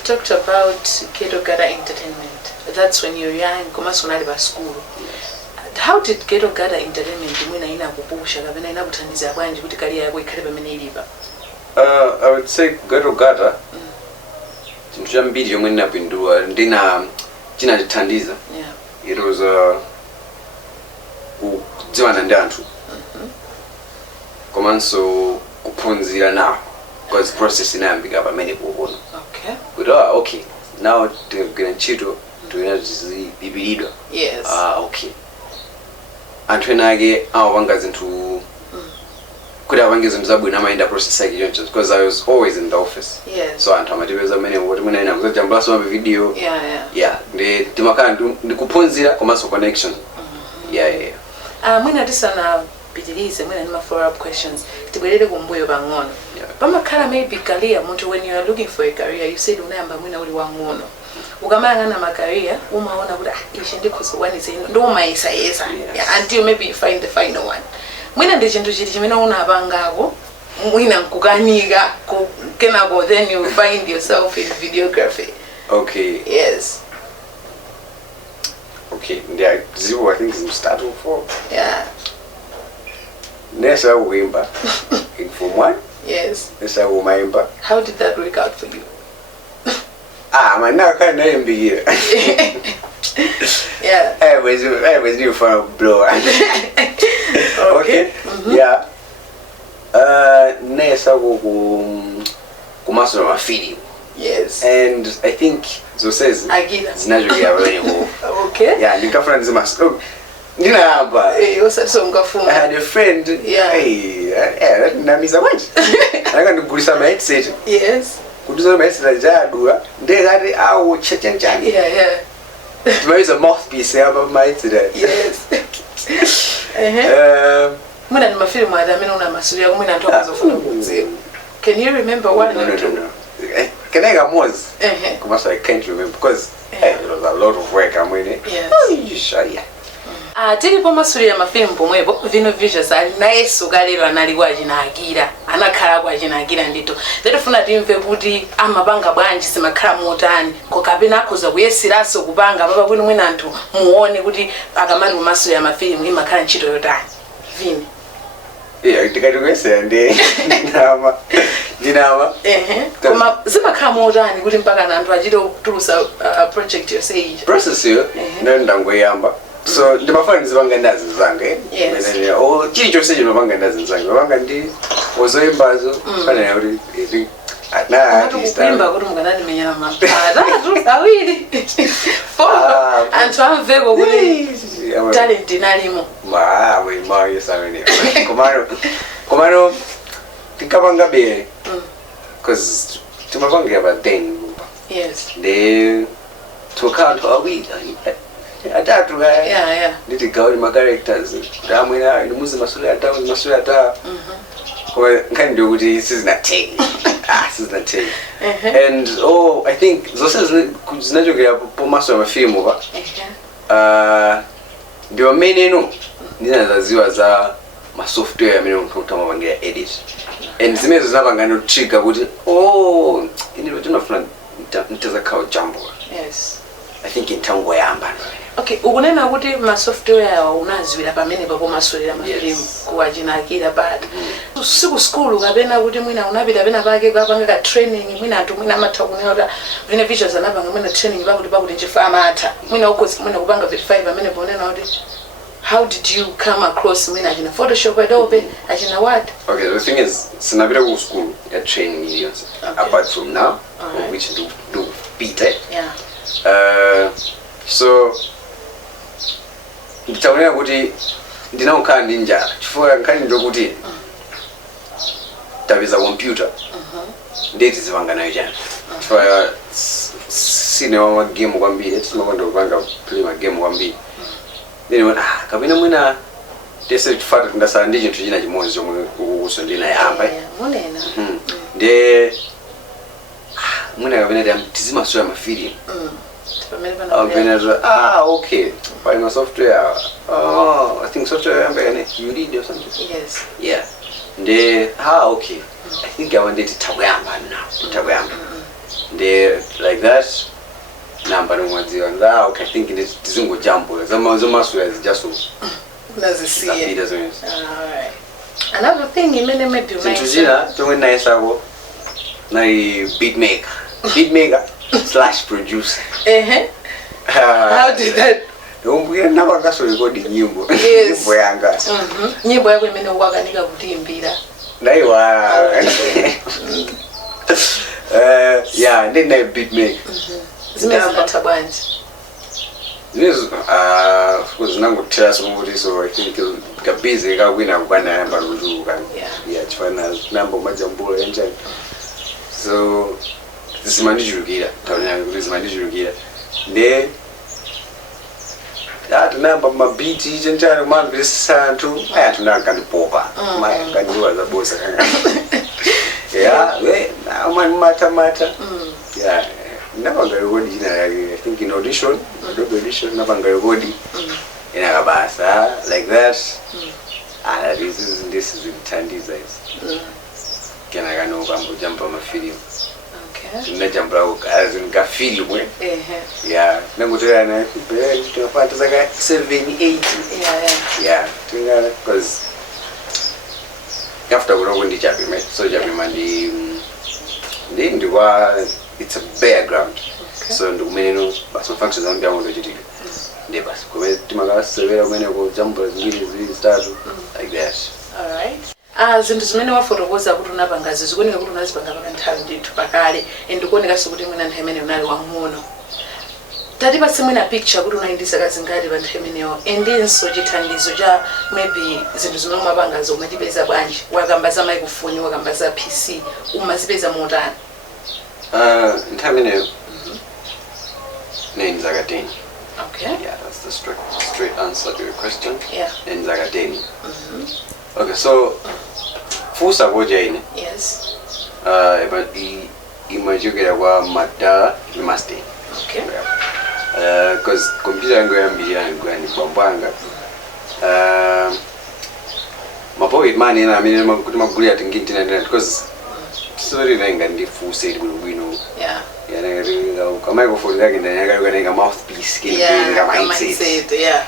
We've talked about Ghetto Gada Entertainment. That's when you're young, Komasonali ba school. How did Ghetto Gada Entertainment mwina ina kupusha kabena ina kuthandiza bwanji kuti career yako ikhale pamene ilipa? I would say Ghetto Gada chinthu chambiri chomwe ndinapindula ndina chinatithandiza. It was kudziwana ndi anthu. Komanso kuphunzira nawo. Because process inayambika pamene kuona. Okay. Kuti okay. Now tikagwira ntchito toyena zibibiridwa. Yes. Okay. Anthu ena ake awapanga zinthu kuti apange zinthu zabwino amayenda process yake yonse because I was always in the office. Yes. So anthu amatipeza pamene kuti mwina ina kuzajambula so video. Yeah. Ndimakhala ndikuphunzira komanso connection. Yeah. Mwina tisana pitilize mwina nima follow up questions. Tibwerere kumbuyo pang'ono. Pamakhala maybe career muntu when you are looking for a career you said unayamba mwina uli wang'ono. Ukamangana makaria umaona kuti ishi ndikuzokwanisa ino ndo umayisa until maybe you find the final one. Mwina ndi chinthu chiti chimene unapangako mwina nkukanika kenako then you find yourself in videography. Okay. Yes. Okay, yeah, zero I think is starting for. Yeah. Nessa wimba in Form 1. Yes. Nessa wimba. How did that work out for you? Man, now can't name be here. Yeah. I was new for a blow. Okay. Yeah. Nessa kumasura mafili. Yes. And I think so says Agila. Zinajua available. Okay. Yeah, nikafuna nzima. Nina hapa. I had a friend. Yeah. Hey, namiza manje. Nanga ndugulisa ma headset. Yes. Kuduza ma headset jadura. Ndegati awu chechenchani. Yeah. Tumaiza mouthpiece hapa ma headset. Yes. Muna ni mafilimu adamina una masuri ya kumina ntoka zofuna kuzimu. Can you remember one or two? No. Can I get more? I can't remember because there was a lot of work I'm winning. Yes. Tilipo masuri ya mafilimu pomwepo Vino Vicious ali nayesu galero analiwa jinagira anakhala kwa jinagira ndito tetufuna timve kuti amapanga bwanji simakhala motani kokapena akhoza kuyesiraso kupanga papa kwini mwina anthu muone kuti akamali ku masuri ya mafilimu imakhala ntchito yotani. Vini. Yeah, tikatukwese ndinama. Koma zimakhala motani kuti mpaka anthu achite kutulusa project yonse. Process yo ndangoyamba. So ndimafana nzibanga ndazi zange. Yes. Chili chose ndimafanga ndazi zange. Mabanga ndi ozoyimbazo fana ya uri kuimba kuti mukadani menyera mapata awiri anthu amveko kuti talent inalimo. Moyo samene. Komano tikapanga bere. Because timapanga about then. Yes. Then to count awiri. Atatu nditi gauri ma characters ramwena inomuzi masuri ata kwa nkani ndio kuti this is not take and I think zose zinachokera po maso ya film ba ndio meneno ndinazaziwa za ma software amene untama bangira edit and zimezo zinapanga no trigger kuti ine tunafuna nitaza kao jambo. Yes. I think intango yamba. Okay, ukunena kuti ma software yawo unazwira pamene papo masolera mafilimu kuwajinakira bad. Siku school kapena kuti mwina unapita pena pake kapanga ka training mwina anthu mwina amatha kunena Vino Vicious anapanga mwina training pakuti nchifama atha. Mwina ukosi mwina kupanga verify pamene ponena kuti how did you come across mwina ajina Photoshop Adobe ajina what? Okay, the thing is sinapita ku school ya training years apart from now which do beat it. Yeah. So nditaonera kuti ndinakhala ndi njala chifukwa nkhani ndokuti tapeza computer ndeti zipanga nayo chani chifukwa sine wa game kwambiri simakonda kupanga play ma game kwambiri then kapena mwina tese chifata ndasala ndi chinthu china chimodzi chomwe kuso ndinayamba munena nde mwina kapena tizimasoya mafilimu. Okay. By my software. I think software you read or something. Yes. Yeah. Okay. I think I wanted to Tawayamba now. they like that number nomwadziwa nga okay I think it is tizingo jumbo zama so is just so nazisiye doesn't alright another thing imene maybe you might Sinchujina tonge nice ako na beat maker / producer how did that Umbuye nabakaso rekodi nyimbo nyimbo yanga nyimbo yako imene wakanika kutiimbira ndaiwa yeah ndine beat maker zimene zinathabwanji of course nangothela sokuthi so I think kabizi kakwina kwana yamba luzuka yeah chifana number majambulo enjani so zisimandijulukira taona kuti zisimandijulukira nde number mabiti chenjani man bisantu aya tunakandipopa maya kandiwa za bosa yeah we na man mata yeah nabanga rekodi jina yake I think in audition nabanga rekodi inakabasa like that this is Tandiza kana kano kambo jump ma film okay na jump la as in ka film yeah nangotoya na tunapata saka 7 8 yeah tunga because after we know when the jabi met so jabi mandi it's a bare ground so ndo meneno baso functions on down the jitili nde bas ko timaga severa meneno ko jump zingine start like that all right zintu zimene wafotokoza kuti unapangazi zikuoneka kuti unazipanga pakanthawi ndithu pakale ndikuoneka sokuti mwina nthawi imene unali wang'ono tatipa simwina picture kuti unayindisa kazingati pa nthawi imeneyo endinso chithandizo cha maybe zinthu zimene umapangazo umazipeza bwanji wakamba za microphone wakamba za PC umazipeza motani nthawi imeneyo Nenzakateni. Okay. Yeah, that's the straight answer to your question. Yeah. Nenzakateni. Okay, so fusa gojaine. Yes. But imajukira kwa mada master. Okay. Because computer yangu ya mbili ni bambanga. Mapoet money na mimi maguli atingiti na because sorry nainga ndifusa ibulubino. Yeah. Yeah, kama iko for like ndanya mouthpiece kinga mindset. Yeah.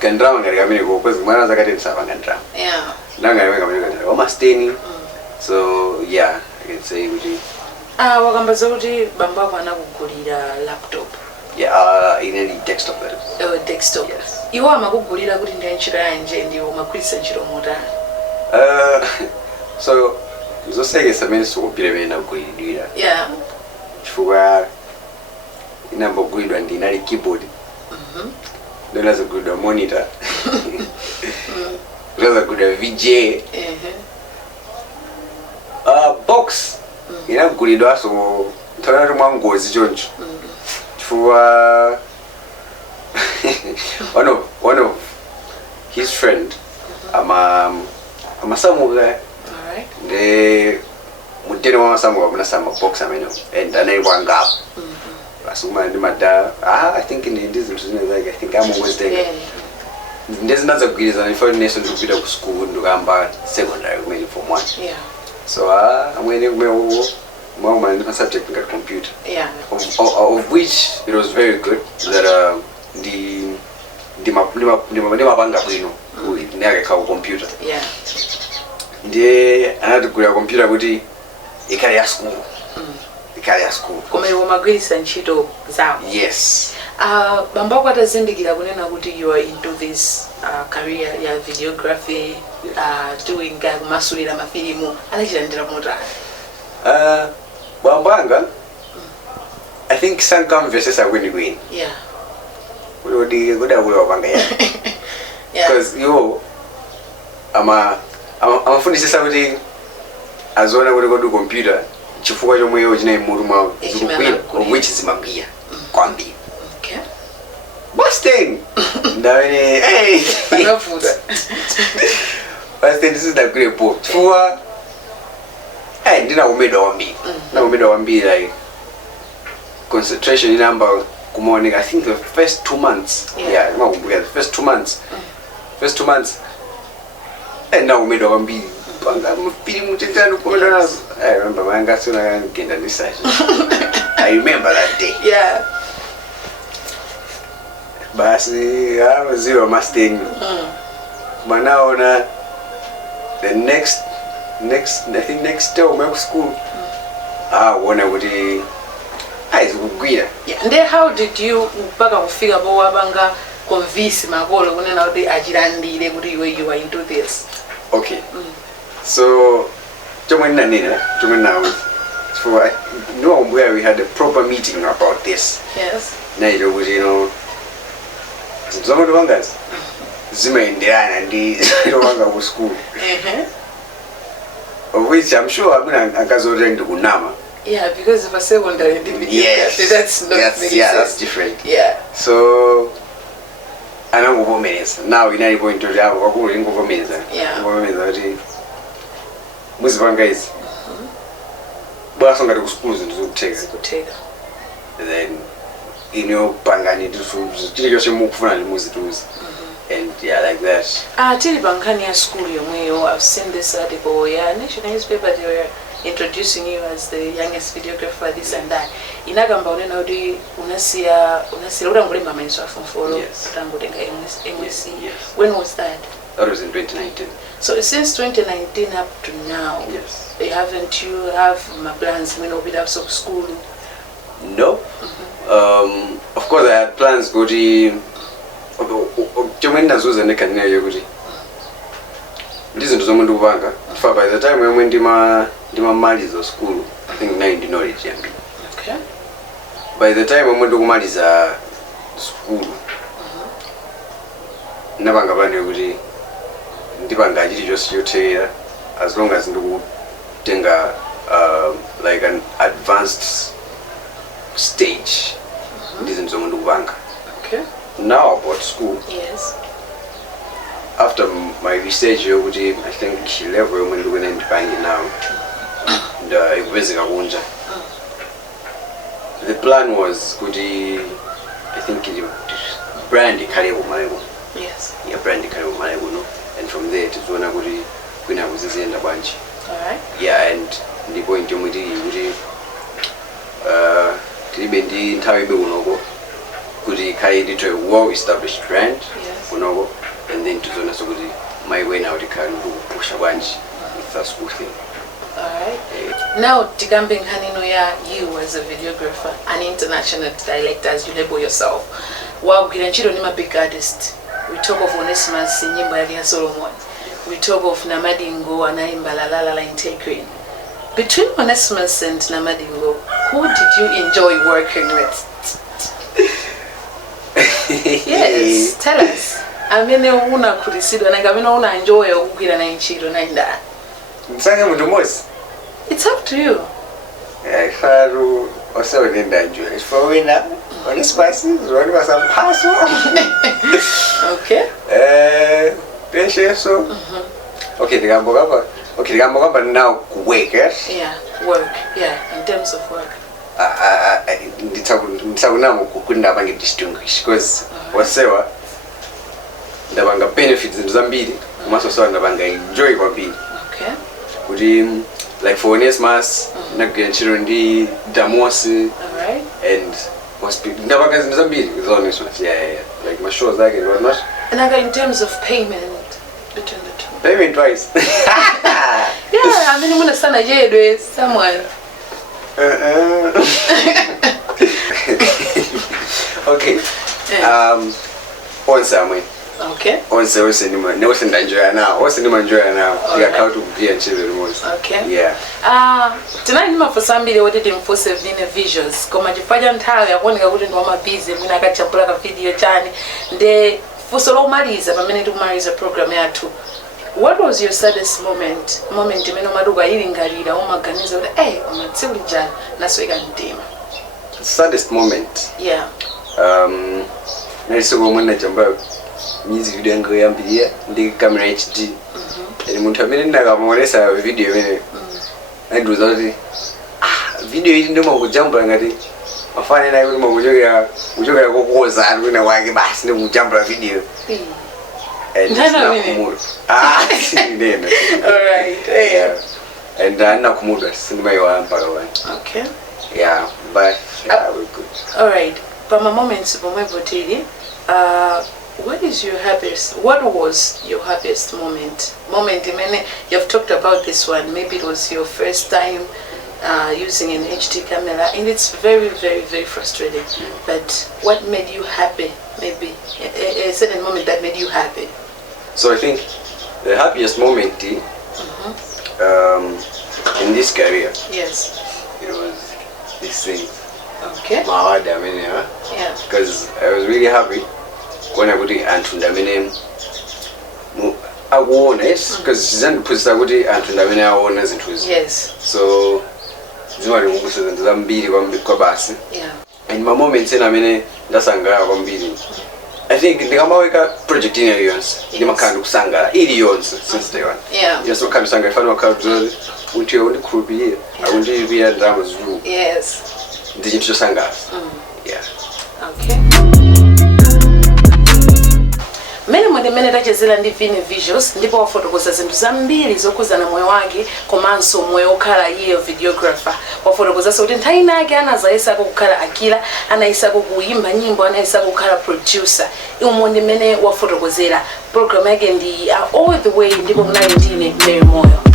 Kandrama ngari kamene ko kwezi mwana zakati nsaba kandrama. Yeah. Nanga iwe kamene kandrama. Wamasteni. So yeah, I can say kuti wakamba zoti bamba wako anakugulira laptop. Yeah, ineli desktop that. Desktop. Yes. Iwo amakugulira kuti ndi ntchito yanje ndiwo umakwisa ntchito motani. So zoseke samene sokupira bena kugulira. Yeah. Chifukwa inambogulidwa ndinali keyboard. Then as a good monitor. There's a good VJ. Box. Inagulidwa so tona mwangozi choncho. Chifukwa one of his friend amasamuka. Alright. The mutene wa masamuka kuna sama box ameno and anairwa ngapo. Asuma ndi mada I think in this like I think I'm always there. There's another good and for nation to be to school ndukamba secondary maybe form 1. Yeah. So I'm going to my subject in computer. Yeah. Of which it was very good that the mabanga bwino ndiyake ka computer. Yeah. Ndiye anatugula computer kuti ikali ya school. Ikali school. Kome umagwirisa ntchito zawo. Yes. Bamba wako atazindikira kunena kuti you are into this career ya videography, doing kumasulira mafilimu anachilandira motani. Bambanga I think some conversations are winning. Yeah. We go that way banga ya. Yeah. Because yo amafundisha something azona kuti go do computer chifukwa chomwe yo china imuruma zikukwira which is mabia kwambi. Okay. Busting. Ndawene hey. Anafuta. Busting this is the great book. Chifukwa ndina umeda wambi. Na umeda wambi like concentration number kumonika I think the first 2 months. Yeah, the first 2 months. First 2 months. And now umeda wambi panga mufilimu tendano kuona. I remember manga sona ngenda research. I remember that day. Yeah. Basi zero Mustang. Manaona the next I think next day we school. Wona kuti aizikugwira. Yeah. And then how did you mpaka kufika po wabanga convince makolo kunena kuti achilandire kuti you are into this? Okay. So chomwe now for where we had a proper meeting about this. Yes. Naito kuti zomo vangas zimaenderana ndi wanga ku school. Of which I'm sure akazorenda kunama. Yeah, because if a secondary video, yes, that's not that's different. Yeah. So anangovomereza now inali point yavo wakulu ingovomereza. Yeah. Ngovomereza kuti muzivanga izi. Bwaso ngati ku school zikuteka. Then inopangani chili chose mukufuna limuzituzi. And yeah, like that. Tili bankani ya school yomweyo, I've seen this article, yeah, national newspaper, they were introducing you as the youngest videographer, this and that. Inagamba unena udi unasiya urangulemba maiso from follow. Yes. Urangulenga MSc. Yes. When was that? That was in 2019. So since 2019 up to now, yes. You have my plans when you up so school? No. Of course I had plans go to chomwenda zuza nekanina yokuti ndizinto zomwe ndikupanga for by the time when ndima maliza school I think 9 knowledge yambi. Okay. By the time when ndikumaliza school napanga plan yokuti ndipanga chili chose chothera as long as ndikutenga like an advanced stage ndizinto zomwe ndikupanga. Okay. Now about school. Yes. After my research, I think she level when we went to now. The plan was I think brand Karibu Malego. Yes. Yeah, brand Karibu Malego, no? And from there to Zona Gudi, Queen was in the bunch. Alright. Yeah, and the point to Mudi Klibendi Tawibe Unogo. Could carry to a well-established brand, yes. And then to zona so my way now they can do push a bunch with that school thing. Alright. Now Tigambing Haninoya, you as a videographer, an international director as you label yourself. Wow, Giranchiro Nima big artist. We talk of Onesimus in Yimba Solomon. We talk of Namadingo and Imbalalala Integrin. Between Onesimus and Namadingo, who did you enjoy working with? Yes, tell us. I mean, una kurisido na kabino una enjoy ukira na inchiro na inda. Nsanga mudumosi. It's up to you. Yeah, faru also nenda enjoy. It's for winner. On this basis, run was some paso. Okay. Peshe so. Okay, the now work. Yeah, work. Yeah, in terms of work. Nditakunamo kukunda distinguish because wasewa ndabanga benefits zambiri kumaso sawa ndabanga enjoy kwambiri. Okay. Kuti like for Onesmus nagenchiro ndi Damosi. Alright. And ndabanga zambiri with Onesmus. Yeah. Like my shows like and whatnot. And in terms of payment between the two. Payment wise. Yeah, I mean muna sana jedwe someone. Okay. On Samuel. Okay. On cinema. No enjoy now. What's cinema enjoy now? Yeah, how to be and children most. Okay. Yeah. Tonight nima for somebody what did enforce Viny visuals. Koma jipaja ntawe yakuoneka kuti ndwa busy mwina akachapula ka video chani. Nde fusolo maliza pamene tikumaliza program yathu. What was your saddest moment imeno maduka ilingalira umaganiza kuti umatsiku jana nasweka ndima? Saddest moment. Yeah. Naisoko mwana chamba music video yangu yambia ndi camera HD. Ndi muntu amene ndakamuonesa video imene. Ndiuza kuti video iyi ndimo kujambula ngati afane nayo kuti kuchokera kokoza ari kwina wake basi ndikujambula video. and nakumudu nene alright yeah and nakumudu sindimayiwala mpaka wani okay yeah but yeah we're good alright pama moments pomwe potili what was your happiest moment imene you've talked about this one, maybe it was your first time using an HD camera and it's very very very frustrating, but what made you happy, maybe a certain moment that made you happy? So I think the happiest moment in this career, yes, it was this thing. Okay. Yeah. Because I was really happy when I got Antundamine. I won it because she's in the position I got Antundamine. I won as it was. Yes. So, yeah. And my moment in that's I think the America project in areas, the Makanu Sangara, idiots since day one. Yeah. Just what kind of Sangara, with your own crew be I want to be a drama's room. Yes. Digital Sangas. Yeah. Okay. Mene tachezera ndi Viny visuals ndipo wafotokoza zinthu zambiri zokuza na moyo wake komanso moyo okhala iye videographer. Wafotokoza kuti nthawi nake anazayesako kukhala akila, anayesako kuimba nyimbo, anayesako kukhala producer. Umo ndi mene wafotokozera. Program yake ndi all the way ndipo munali ndine Moyo.